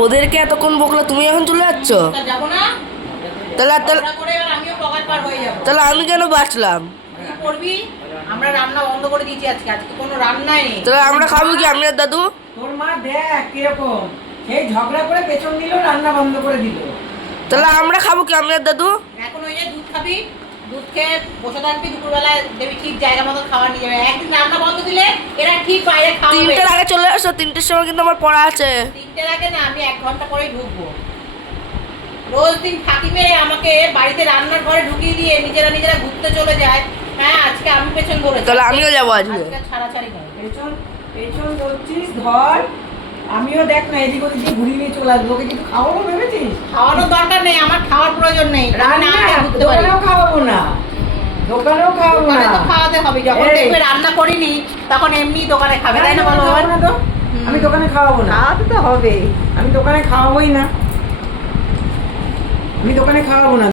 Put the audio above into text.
ওদেরকে এতক্ষণ বকলা, তুমি এখন চলে যাচ্ছ? যাবো না। তাহলে আমিও পকেট পার হয়ে যাবো। তাহলে আমি কেন বাঁচলাম? কি করবি? আমরা রান্না বন্ধ করে দিয়েছি আজকে কোনো রান্নাই নেই। তাহলে আমরা খাবো কি, আমি আর দাদু? তোর মা দেখ কিরকম, সেই ঝগড়া করে পেছন দিল, রান্না বন্ধ করে দিল। তাহলে আমরা খাবো কি, আমি আর দাদু? এখন ওই যে দুধ খাবি, দুধ খেয়ে বসে থাকবি, দুপুরবেলায় দেবি ঠিক জায়গা মতো খাবার নিয়ে যাবে। একদিন রান্না বন্ধ দিলে এরা ঠিক বাইরে খাবে। 3টের আগে চলে আসো, 3টের সময় কিন্তু আমার পড়া আছে। 3টের আগে না, আমি 1 ঘন্টা পরেই ঢুকবো। রোজ দিন ফাঁকি মেরে আমাকে বাড়িতে রান্নার ঘরে ঢুকিয়ে দিয়ে নিজেরা ঘুরতে চলে যায়। হ্যাঁ, আজকে আমি পেছন ধরেছি। তাহলে আমিও যাবো আজকে। ছাড়াছাড়ি নয়। পেছন ধরছিস ধর, আমিও দেখ না এদিক ওদিক দিয়ে ঘুরিয়ে নিয়ে চলে আসবো। ওকে কিছু খাওয়াবো ভেবেছিস? খাওয়ানোর দরকার নেই, আমার খাওয়ার প্রয়োজন নেই। দোকানেও খাওয়াবো না, দোকানেও খাওয়াবো না। তো খাওয়াতে হবে, যখন দেখবে রান্না করিনি তখন এমনি দোকানে খাবে, তাই না বলো? আমি দোকানে খাওয়াবো না। খাওয়াতে তো হবে। আমি দোকানে খাওয়াবোই না, আমি দোকানে খাওয়াবো না।